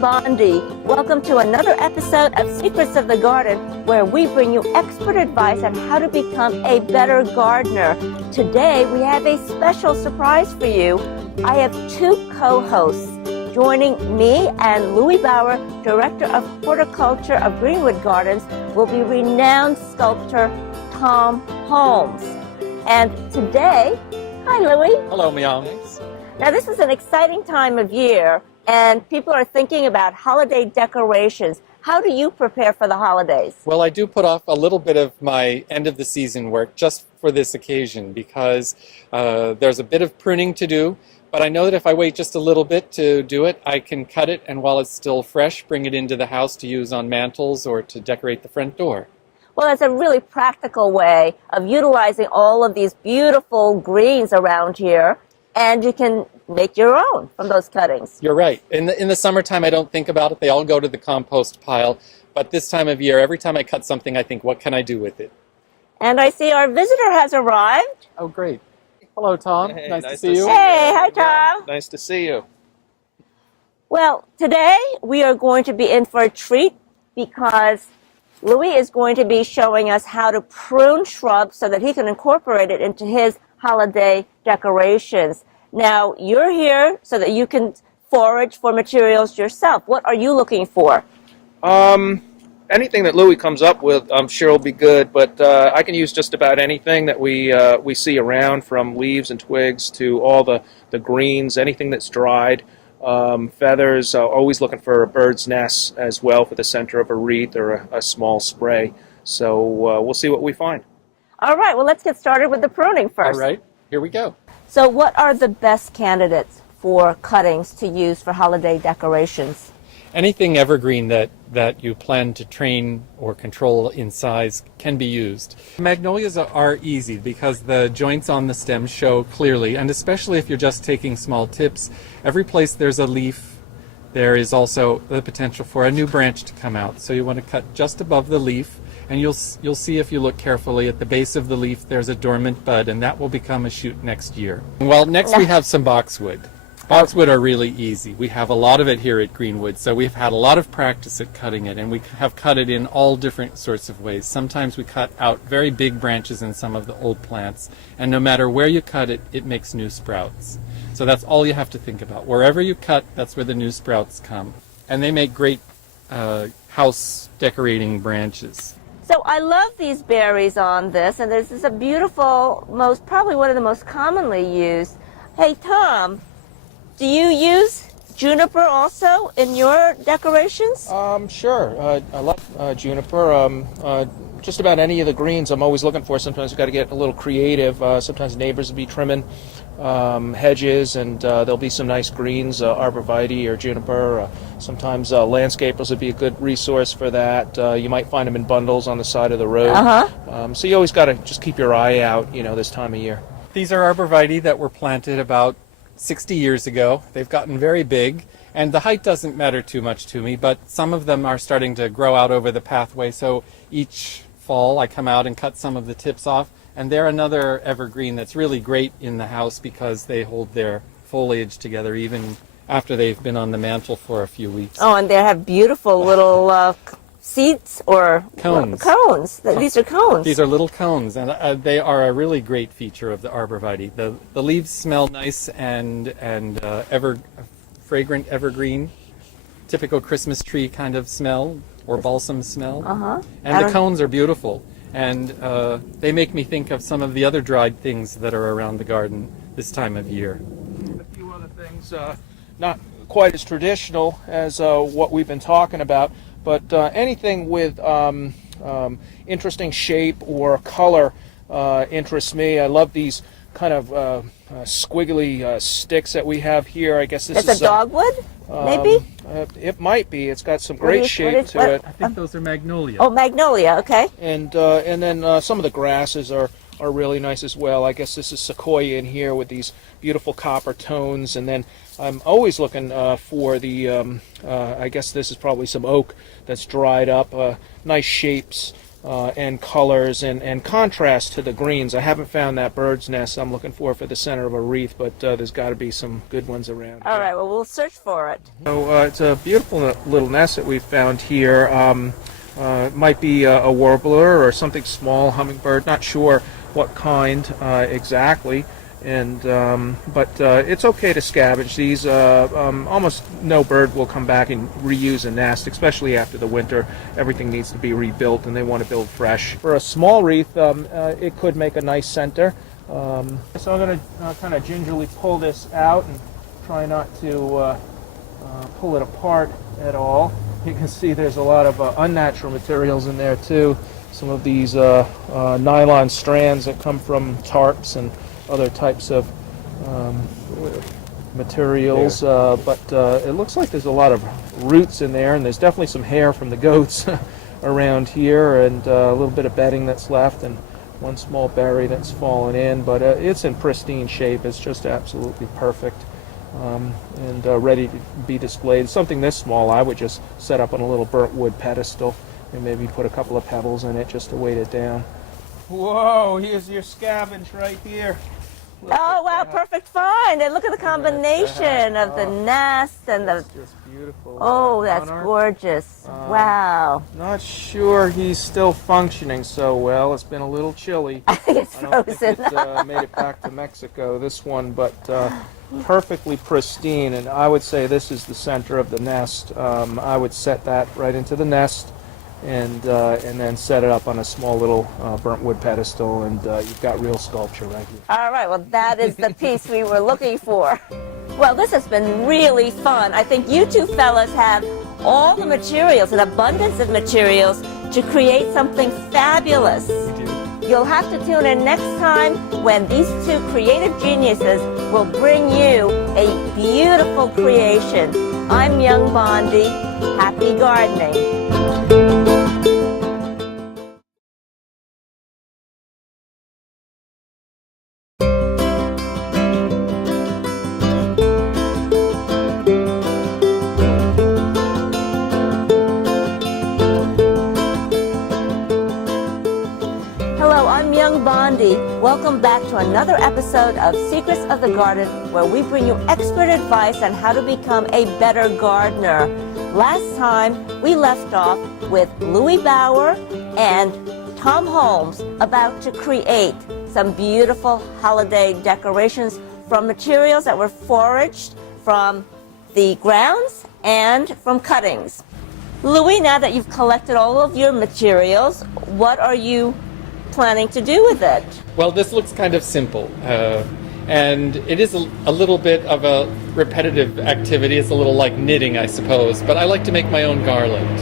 I'm Bondy. Welcome to another episode of Secrets of the Garden, where we bring you expert advice on how to become a better gardener. Today, we have a special surprise for you. I have two co-hosts. Joining me and Louis Bauer, Director of Horticulture of Greenwood Gardens, will be renowned sculptor Tom Holmes. And today, hi Louis. Hello, Myung. Now this is an exciting time of year, and people are thinking about holiday decorations. How do you prepare for the holidays? Well, I do put off a little bit of my end of the season work just for this occasion because there's a bit of pruning to do. But I know that if I wait just a little bit to do it, I can cut it, and while it's still fresh, bring it into the house to use on mantles or to decorate the front door. Well, that's a really practical way of utilizing all of these beautiful greens around here, and you can make your own from those cuttings. You're right. In the summertime, I don't think about it. They all go to the compost pile. But this time of year, every time I cut something, I think, what can I do with it? And I see our visitor has arrived. Oh, great. Hello, Tom. Hey, nice to see you. Hey, hi, Tom. Nice to see you. Well, today we are going to be in for a treat because Louis is going to be showing us how to prune shrubs so that he can incorporate it into his holiday decorations. Now, you're here so that you can forage for materials yourself. What are you looking for? Anything that Louis comes up with, I'm sure will be good, but I can use just about anything that we see around, from leaves and twigs to all the greens, anything that's dried. Feathers, always looking for a bird's nest as well for the center of a wreath or a small spray. So we'll see what we find. All right, well, let's get started with the pruning first. All right, here we go. So what are the best candidates for cuttings to use for holiday decorations? Anything evergreen that you plan to train or control in size can be used. Magnolias are easy because the joints on the stem show clearly, and especially if you're just taking small tips, every place there's a leaf, there is also the potential for a new branch to come out. So you want to cut just above the leaf, and you'll see if you look carefully at the base of the leaf there's a dormant bud, and that will become a shoot next year. Well, next we have some boxwood. Boxwood are really easy. We have a lot of it here at Greenwood, so we've had a lot of practice at cutting it, and we have cut it in all different sorts of ways. Sometimes we cut out very big branches in some of the old plants, and no matter where you cut it, it makes new sprouts. So that's all you have to think about. Wherever you cut, that's where the new sprouts come. And they make great house decorating branches. So I love these berries on this, and this is a beautiful, probably one of the most commonly used. Hey, Tom, do you use juniper also in your decorations? Sure. I love juniper. Just about any of the greens I'm always looking for. Sometimes you've got to get a little creative. Sometimes neighbors will be trimming hedges, and there'll be some nice greens, arborvitae or juniper. Sometimes landscapers would be a good resource for that. You might find them in bundles on the side of the road. So you always got to just keep your eye out, this time of year. These are arborvitae that were planted about 60 years ago. They've gotten very big, and the height doesn't matter too much to me, but some of them are starting to grow out over the pathway, so each fall I come out and cut some of the tips off, and they're another evergreen that's really great in the house because they hold their foliage together even after they've been on the mantle for a few weeks. Oh, and they have beautiful little seeds or cones. Cones. These are cones. These are little cones, and they are a really great feature of the arborvitae. The leaves smell nice and fragrant evergreen, typical Christmas tree kind of smell or balsam smell. And the cones are beautiful, and they make me think of some of the other dried things that are around the garden this time of year. A few other things, not quite as traditional as what we've been talking about, but anything with interesting shape or color interests me. I love these kind of squiggly sticks that we have here. I guess this is a dogwood, maybe? It might be. It's got some great shape to it. I think those are magnolia. Oh, magnolia, okay. And then some of the grasses are really nice as well. I guess this is sequoia in here with these beautiful copper tones, and then I'm always looking for the I guess this is probably some oak that's dried up, nice shapes and colors and contrast to the greens. I haven't found that bird's nest I'm looking for the center of a wreath, but there's got to be some good ones around. All right, well, we'll search for it. So it's a beautiful little nest that we've found here. It might be a warbler or something small, hummingbird, not sure what kind exactly. And but it's okay to scavenge these. Almost no bird will come back and reuse a nest, especially after the winter. Everything needs to be rebuilt, and they want to build fresh. For a small wreath, it could make a nice center. So I'm going to kind of gingerly pull this out and try not to pull it apart at all. You can see there's a lot of unnatural materials in there too. Some of these nylon strands that come from tarps and other types of materials, but it looks like there's a lot of roots in there, and there's definitely some hair from the goats around here, and a little bit of bedding that's left, and one small berry that's fallen in, but it's in pristine shape. It's just absolutely perfect, and ready to be displayed. Something this small I would just set up on a little burnt wood pedestal and maybe put a couple of pebbles in it just to weight it down. Whoa, here's your scavenge right here. Oh, wow, perfect find. And look at the combination of the nest and the... Just beautiful. Oh, that's monarch. Gorgeous. Wow. Not sure he's still functioning so well. It's been a little chilly. I think it's I don't frozen. think it made it back to Mexico, this one, but perfectly pristine. And I would say this is the center of the nest. I would set that right into the nest, and then set it up on a small little burnt wood pedestal, and you've got real sculpture right here. All right, well, that is the piece we were looking for. Well, this has been really fun. I think you two fellas have all the materials, an abundance of materials, to create something fabulous. You'll have to tune in next time when these two creative geniuses will bring you a beautiful creation. I'm Myung Bondy. Happy gardening. Hello, I'm Myung Bondy. Welcome back to another episode of Secrets of the Garden, where we bring you expert advice on how to become a better gardener. Last time, we left off with Louis Bauer and Tom Holmes about to create some beautiful holiday decorations from materials that were foraged from the grounds and from cuttings. Louis, now that you've collected all of your materials, what are you planning to do with it? Well, this looks kind of simple, and it is a little bit of a repetitive activity. It's a little like knitting, I suppose, but I like to make my own garland.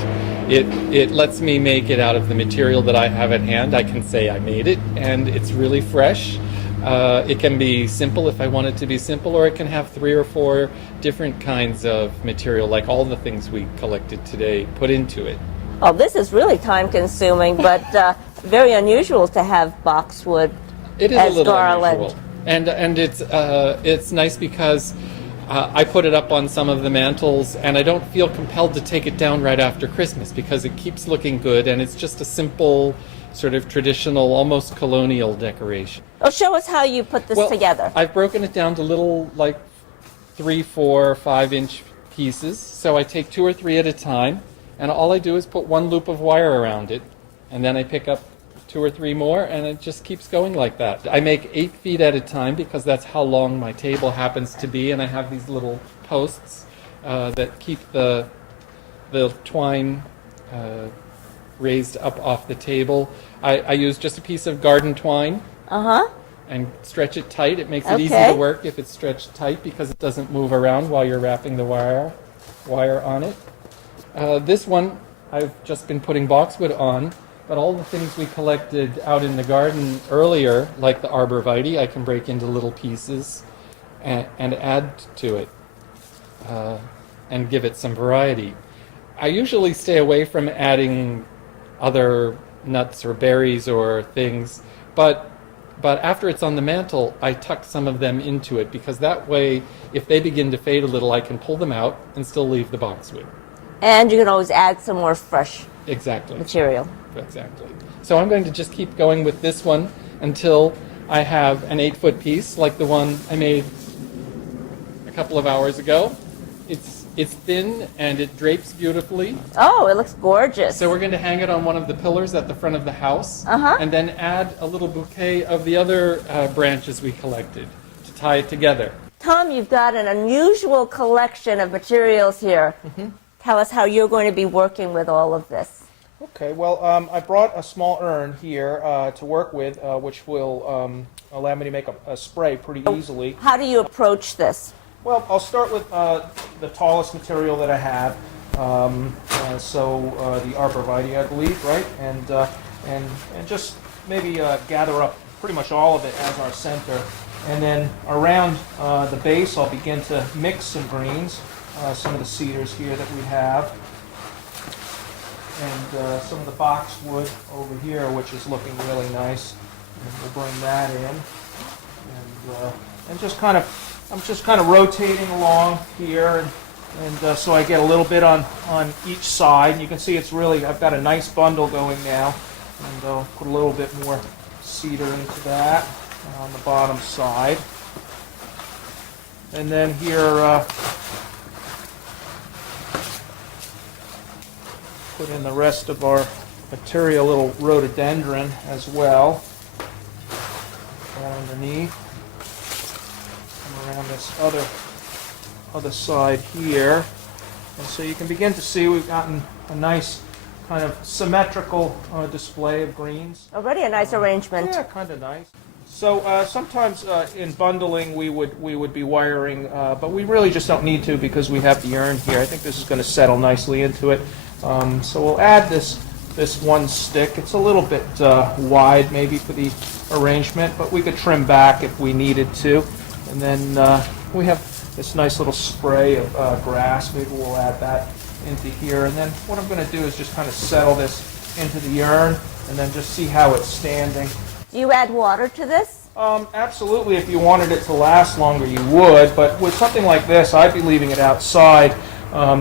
It lets me make it out of the material that I have at hand. I can say I made it, and it's really fresh. It can be simple if I want it to be simple, or it can have 3 or 4 different kinds of material, like all the things we collected today, put into it. Oh, this is really time-consuming, but very unusual to have boxwood It is as a little garland. unusual, and it's nice because I put it up on some of the mantles, and I don't feel compelled to take it down right after Christmas because it keeps looking good, and it's just a simple, sort of traditional, almost colonial decoration. Oh, show us how you put this together. I've broken it down to little, like 3, 4, 5-inch pieces. So I take 2 or 3 at a time, and all I do is put 1 loop of wire around it, and then I pick up 2 or 3 more, and it just keeps going like that. I make 8 feet at a time because that's how long my table happens to be, and I have these little posts that keep the twine raised up off the table. I use just a piece of garden twine and stretch it tight. It makes it easy to work if it's stretched tight because it doesn't move around while you're wrapping the wire on it. This one I've just been putting boxwood on, but all the things we collected out in the garden earlier, like the arborvitae, I can break into little pieces and add to it and give it some variety. I usually stay away from adding other nuts or berries or things, but after it's on the mantle, I tuck some of them into it because that way, if they begin to fade a little, I can pull them out and still leave the boxwood. And you can always add some more fresh Exactly. material. Exactly. So I'm going to just keep going with this one until I have an 8-foot piece like the one I made a couple of hours ago. It's thin and it drapes beautifully. Oh, it looks gorgeous. So we're going to hang it on one of the pillars at the front of the house, and then add a little bouquet of the other branches we collected to tie it together. Tom, you've got an unusual collection of materials here. Tell us how you're going to be working with all of this. Okay, well, I brought a small urn here to work with, which will allow me to make a spray pretty easily. How do you approach this? Well, I'll start with the tallest material that I have, the arborvitae, I believe, right? And just maybe gather up pretty much all of it as our center. And then around the base, I'll begin to mix some greens, some of the cedars here that we have, and some of the boxwood over here, which is looking really nice. And we'll bring that in, and just kind of. I'm just kind of rotating along here, and so I get a little bit on each side. And you can see it's really, I've got a nice bundle going now, and I'll put a little bit more cedar into that on the bottom side. And then here, put in the rest of our material, a little rhododendron as well, that underneath. Around this other side here, and so you can begin to see we've gotten a nice kind of symmetrical display of greens. Already a nice arrangement. Yeah, kind of nice. So sometimes in bundling we would be wiring, but we really just don't need to because we have the urn here. I think this is going to settle nicely into it. So we'll add this one stick. It's a little bit wide maybe for the arrangement, but we could trim back if we needed to. And then we have this nice little spray of grass. Maybe we'll add that into here. And then what I'm going to do is just kind of settle this into the urn and then just see how it's standing. Do you add water to this? Absolutely. If you wanted it to last longer, you would. But with something like this, I'd be leaving it outside.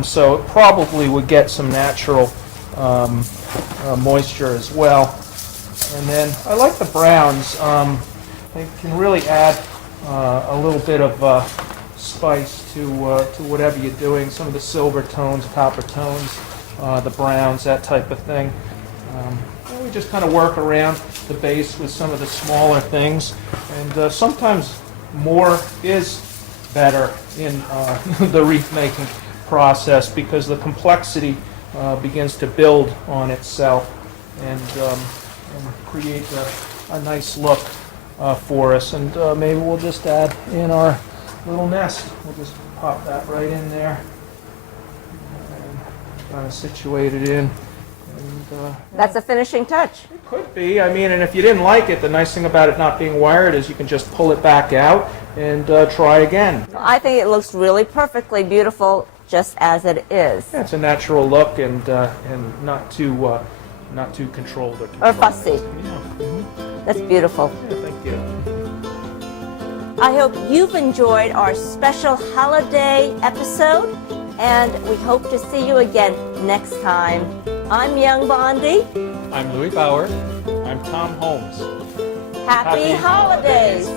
So it probably would get some natural moisture as well. And then I like the browns. They can really add a little bit of spice to whatever you're doing. Some of the silver tones, copper tones, the browns, that type of thing. And we just kind of work around the base with some of the smaller things. And sometimes more is better in the wreath making process because the complexity begins to build on itself and create a nice look for us. And maybe we'll just add in our little nest. We'll just pop that right in there and kind of situate it in. And, That's a finishing touch. it could be. I mean, and if you didn't like it, the nice thing about it not being wired is you can just pull it back out and try again. I think it looks really perfectly beautiful just as it is. Yeah, it's a natural look and not too controlled Or fussy. Yeah. That's beautiful. Yeah, thank you. I hope you've enjoyed our special holiday episode, and we hope to see you again next time. I'm Myung Bondy. I'm Louis Bauer. I'm Tom Holmes. Happy Happy holidays.